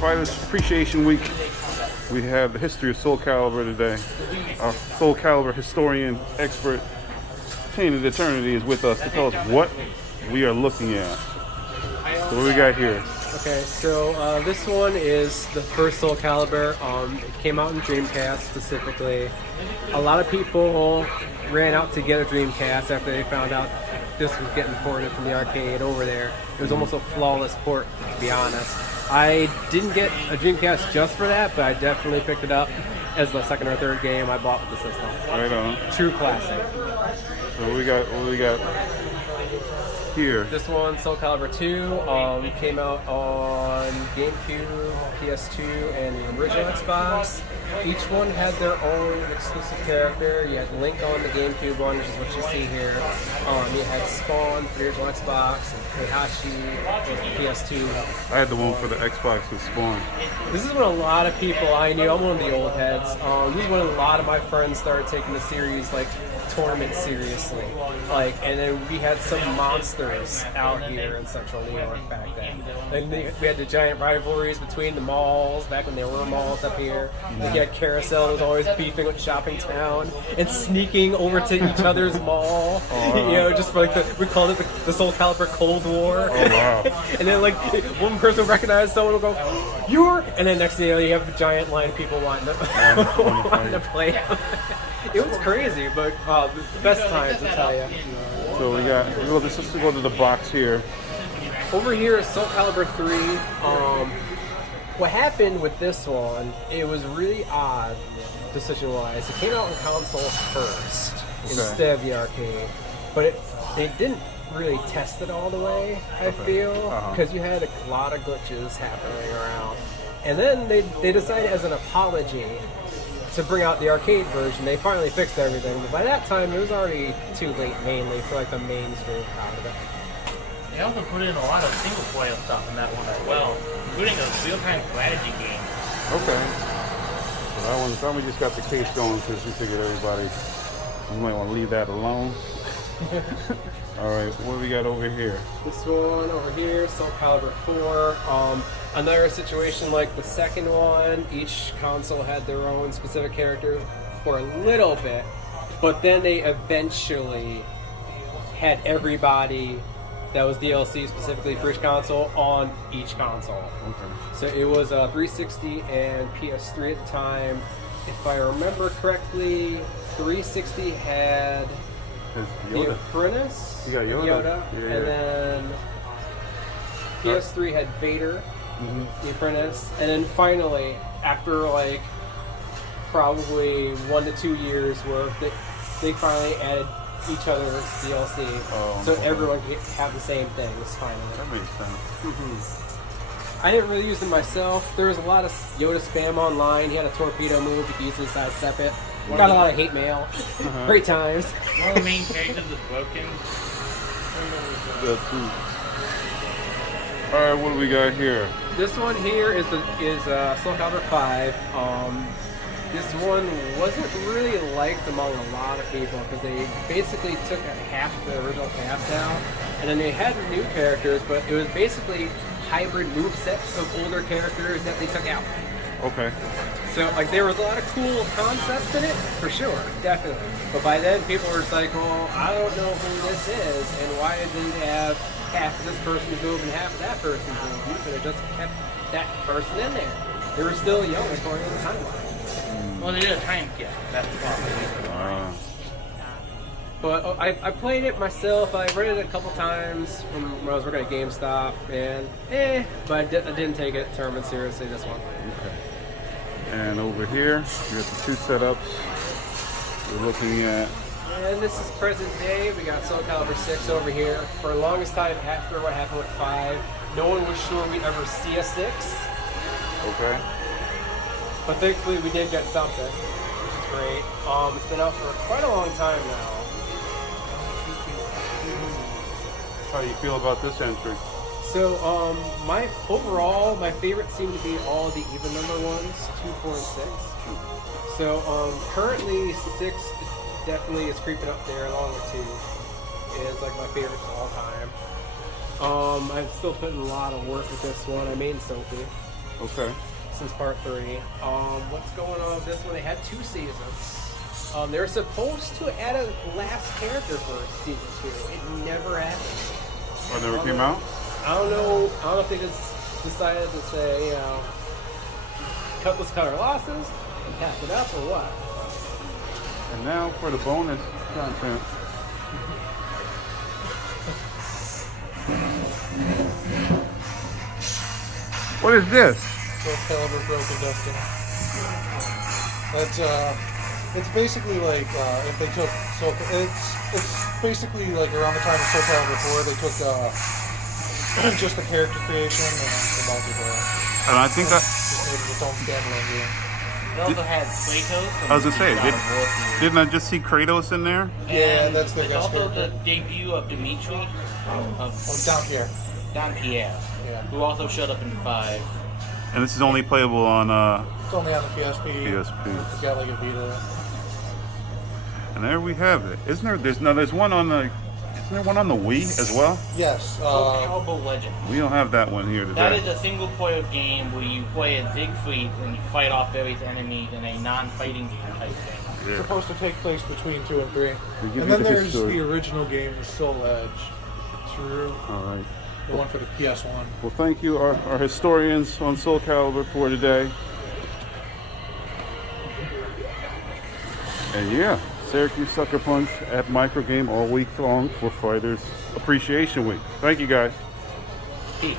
Fighters Appreciation Week. We have the history of Soul Calibur today. Our Soul Calibur historian, expert, Tainted Eternity is with us to tell us what we are looking at. So what we got here? Okay, so this one is the first Soul Calibur. It came out in Dreamcast specifically. A lot of people ran out to get a Dreamcast after they found out this was getting ported from the arcade over there. It was almost a flawless port, to be honest. I didn't get a Dreamcast just for that, but I definitely picked it up as the second or third game I bought with the system. Right on. True classic. So what we got here? This one, Soul Calibur 2, came out on GameCube, PS2, and the original Xbox. Each one had their own exclusive character. You had Link on the GameCube one, which is what you see here. You had Spawn for the original Xbox, and Heihachi for the PS2. I had the one for the Xbox with Spawn. This is when a lot of people I knew, I'm one of the old heads, this is when a lot of my friends started taking the series, like, tournament seriously. And then we had some monsters out here in central New York back then. And we had the giant rivalries between the malls, back when there were malls up here. Then you had Carousel was always beefing with Shopping Town and sneaking over to each other's mall. Just for we called it the Soul Calibur Cold War. Oh, wow. And then one person would recognize someone would go, "You're," and then next thing you know, you have a giant line of people wanting to play. It was crazy, but the best times, I tell you. So let's just go to the box here. Over here is Soul Calibur 3. What happened with this one, it was really odd, decision-wise. It came out on consoles first, instead of the arcade. But they didn't really test it all the way, I feel, because you had a lot of glitches happening around. And then they decided as an apology to bring out the arcade version. They finally fixed everything, but by that time it was already too late, mainly for the mainstream crowd of it. They also put in a lot of single player stuff in that one as well, including a real-time strategy game. Okay. So that one we just got the case going because we figured you might want to leave that alone. All right, what do we got over here? This one over here, Soul Calibur 4. Another situation like the second one, each console had their own specific character for a little bit, but then they eventually had everybody that was DLC specifically for each console on each console. Okay. So it was 360 and PS3 at the time. If I remember correctly, 360 had the Apprentice, you got Yoda. Yeah. And then PS3 had Vader, the Apprentice, and then finally, after probably 1 to 2 years worth, they finally added each other's DLC, so everyone could have the same things finally. That makes sense. I didn't really use them myself. There was a lot of Yoda spam online. He had a torpedo move, you could easily sidestep it. Got a lot of hate mail. Great times. One of the main characters is broken. Alright, what do we got here? This one here is Soul Calibur 5. This one wasn't really liked among a lot of people because they basically took half the original cast out, and then they had new characters, but it was basically hybrid movesets of older characters that they took out. Okay. So there was a lot of cool concepts in it, for sure, definitely. But by then people were just like, well, I don't know who this is, and why didn't they have half of this person's move and half of that person's move? You could have just kept that person in there. They were still young according to the timeline. Well, they did a time skip. That's the problem. But I played it myself. I read it a couple times from when I was working at GameStop, and but I didn't take it tournament seriously this one. Okay. And over here, we got the two setups. We're looking at. And this is present day. We got Soul Calibur 6 over here. For the longest time after what happened with 5, no one was sure we'd ever see a 6. Okay. But thankfully we did get something, which is great. It's been out for quite a long time now. How do you feel about this entry? So, my favorites seem to be all the even number ones, 2, 4, and 6. So, currently 6 definitely is creeping up there along with 2. It's my favorite of all time. I'm still putting a lot of work with this one. I made Sophie. Okay. Since part 3. What's going on with this one? They had 2 seasons. They were supposed to add a last character for season 2. It never happened. Oh, it never came out? I don't know if they just decided to say, you know, let's cut our losses and pack it up or what. And now for the bonus content. What is this? Soul Calibur Broken Destiny. That's it's basically like if they took Soul. It's basically like around the time of Soul Calibur 4, they took just the character creation and the multiplayer. And I think that Just made it its own standalone game. They also had Kratos. I was gonna say, God of War series. didn't I just see Kratos in there? Yeah, And that's the it's guest also the character. debut of Dimitri, of Down here. Don Pierre, Yeah. who also showed up in 5. And this is only playable on It's only on the PSP. PSP. It's got like a Vita. and there we have it. Isn't there there's one on the isn't there one on the Wii as well? Yes. Soul Calibur Legend. We don't have that one here That is today. a single-player game where you play as Siegfried and you fight off various enemies in a non-fighting game type thing. It's Yeah. supposed to take place between 2 and 3. give And you then the there's history. the original game, the Soul Edge. True. All right. The one for the PS1. Well, thank you, our historians on Soul Calibur for today. And yeah, Syracuse Sucker Punch at Microgame all week long for Fighters Appreciation Week. Thank you, guys. Peace.